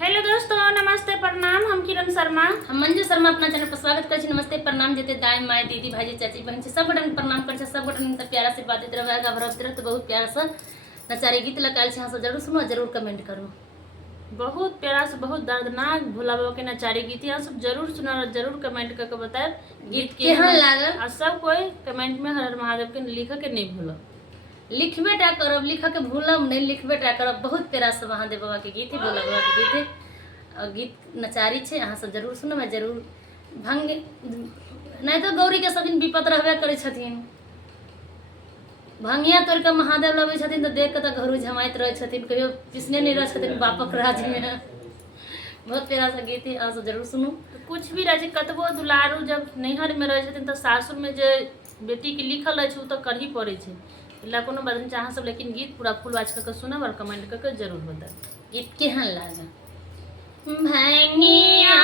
Hello दोस्तों, नमस्ते प्रणाम। हम किरण शर्मा, हम मंजू शर्मा अपना चैनल पर स्वागत कर छी। नमस्ते प्रणाम जेते दाई माय दीदी भाईजी चाची बहन सब गोटन प्रणाम कर छी। सब गोटन त प्यारा से बात रहेगा भरत रह तो बहुत प्यारा सा नचारी गीत लगाल छी। सब जरूर सुनो, जरूर कमेंट करो। बहुत प्यारा से बहुत दर्दनाक भोला बाबा के नचारी गीत यहाँ सब जरूर सुना और जरूर कमेंट करके बताए गीत केहन लागल। और सब कोई कमेंट में हर हर महादेव के लिख के नहीं भूलो। लिखबे टा करब, लिख के भूलब नहीं, लिखबे टा करब। बहुत प्यारा से महादेव बाबा के गीत है, भोला बाबा के गीत है और गीत नचारी छे। अहाँ सब जरूर सुनो, मैं जरूर भंग नहीं तो गौरी के सदिन विपत रहबे करे छथिन। भंगिया तोड़ के महादेव लगे छथिन तो देख के तो घरू झमाइत रहे छथिन, कहियो पिसने नहीं रहे छथिन बापक राज में। बहुत प्यारा सा गीत है, अहाँ सब जरूर सुनो। तो कुछ भी रहे कतबो दुलारू जब नैहर में रहे छथिन तो सासुर में जे बेटी के लिखल रहे तो कर ही पड़े छे। इला कोनो बदन चाह सब, लेकिन गीत पूरा फुल वाच करके सुनब और कमेंट करके जरूर बताए गीत केहन लागे। भंगिया